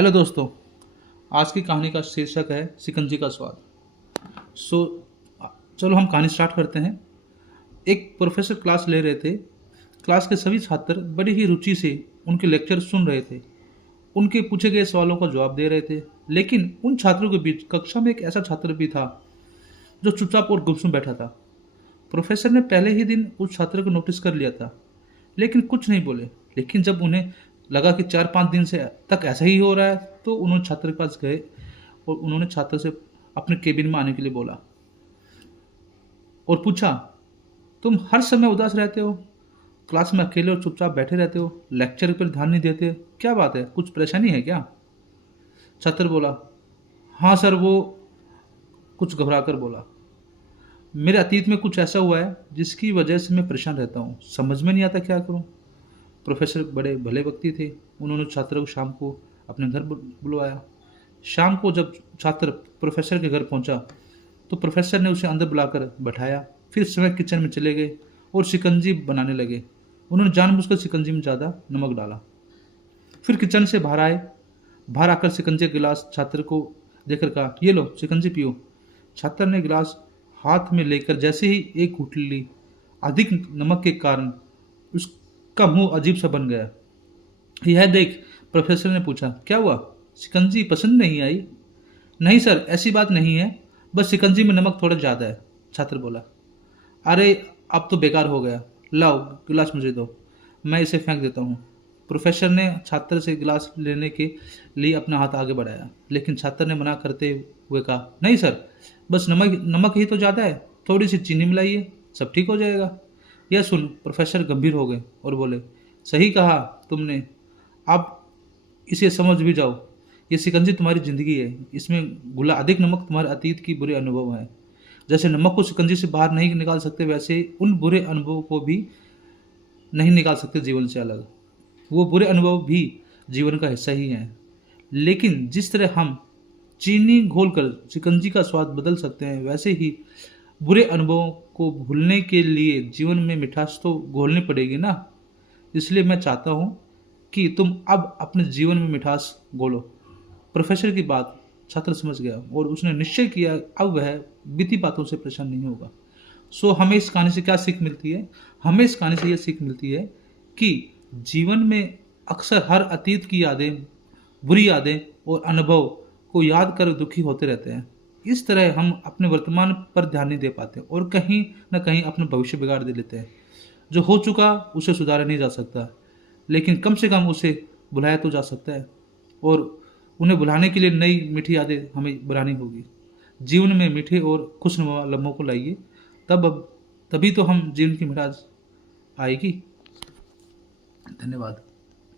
Hello दोस्तों। आज की कहानी का शीर्षक है शिकंजी का स्वाद। सो चलो हम कहानी स्टार्ट करते हैं। एक प्रोफेसर क्लास ले रहे थे। क्लास के सभी छात्र बड़ी ही रुचि से उनके लेक्चर सुन रहे थे, उनके पूछे गए सवालों का जवाब दे रहे थे। लेकिन उन छात्रों के बीच कक्षा में एक ऐसा छात्र भी था जो चुपचाप और गुमसुम बैठा था। प्रोफेसर ने पहले ही दिन उस छात्र को नोटिस कर लिया था, लेकिन कुछ नहीं बोले। लेकिन जब उन्हें लगा कि 4-5 दिन से तक ऐसा ही हो रहा है, तो उन्होंने छात्र के पास गए और उन्होंने छात्र से अपने केबिन में आने के लिए बोला और पूछा, तुम हर समय उदास रहते हो, क्लास में अकेले और चुपचाप बैठे रहते हो, लेक्चर पर ध्यान नहीं देते, क्या बात है, कुछ परेशानी है क्या? छात्र बोला, हाँ सर। वो कुछ घबरा कर बोला, मेरे अतीत में कुछ ऐसा हुआ है जिसकी वजह से मैं परेशान रहता हूँ, समझ में नहीं आता क्या करूँ। प्रोफेसर बड़े भले व्यक्ति थे। उन्होंने छात्र को शाम को अपने घर बुलवाया। शाम को जब छात्र प्रोफेसर के घर पहुंचा, तो प्रोफेसर ने उसे अंदर बुलाकर बैठाया। फिर स्वयं किचन में चले गए और शिकंजी बनाने लगे। उन्होंने जानबूझकर शिकंजी में ज़्यादा नमक डाला। फिर किचन से बाहर आए। बाहर आकर शिकंजी का गिलास छात्र को देकर कहा, ये लो शिकंजी पियो। छात्र ने गिलास हाथ में लेकर जैसे ही एक घूंट ली, अधिक नमक के कारण उसका मुंह अजीब सा बन गया। यह देख प्रोफेसर ने पूछा, क्या हुआ, शिकंजी पसंद नहीं आई? नहीं सर, ऐसी बात नहीं है, बस शिकंजी में नमक थोड़ा ज़्यादा है, छात्र बोला। अरे अब तो बेकार हो गया, लाओ गिलास मुझे दो, मैं इसे फेंक देता हूँ। प्रोफेसर ने छात्र से गिलास लेने के लिए अपना हाथ आगे बढ़ाया, लेकिन छात्र ने मना करते हुए कहा, नहीं सर, बस नमक नमक ही तो ज़्यादा है, थोड़ी सी चीनी मिलाइए, सब ठीक हो जाएगा। यह सुन प्रोफेसर गंभीर हो गए और बोले, सही कहा तुमने, अब इसे समझ भी जाओ। ये शिकंजी तुम्हारी जिंदगी है, इसमें घुला अधिक नमक तुम्हारे अतीत की बुरे अनुभव है। जैसे नमक को शिकंजी से बाहर नहीं निकाल सकते, वैसे उन बुरे अनुभवों को भी नहीं निकाल सकते जीवन से अलग। वो बुरे अनुभव भी जीवन का हिस्सा ही हैं। लेकिन जिस तरह हम चीनी घोलकर शिकंजी का स्वाद बदल सकते हैं, वैसे ही बुरे अनुभवों को भूलने के लिए जीवन में मिठास तो घोलनी पड़ेगी ना। इसलिए मैं चाहता हूँ कि तुम अब अपने जीवन में मिठास घोलो। प्रोफेसर की बात छात्र समझ गया और उसने निश्चय किया अब वह बीती बातों से परेशान नहीं होगा। सो हमें इस कहानी से क्या सीख मिलती है? हमें इस कहानी से यह सीख मिलती है कि जीवन में अक्सर हर अतीत की यादें, बुरी यादें और अनुभव को याद कर दुखी होते रहते हैं। इस तरह हम अपने वर्तमान पर ध्यान नहीं दे पाते और कहीं ना कहीं अपना भविष्य बिगाड़ दे लेते हैं। जो हो चुका उसे सुधारा नहीं जा सकता, लेकिन कम से कम उसे भुलाया तो जा सकता है, और उन्हें भुलाने के लिए नई मीठी यादें हमें बनानी होगी। जीवन में मीठे और खुशनुमा लम्हों को लाइए, तभी तो हम जीवन की मिठास आएगी। धन्यवाद।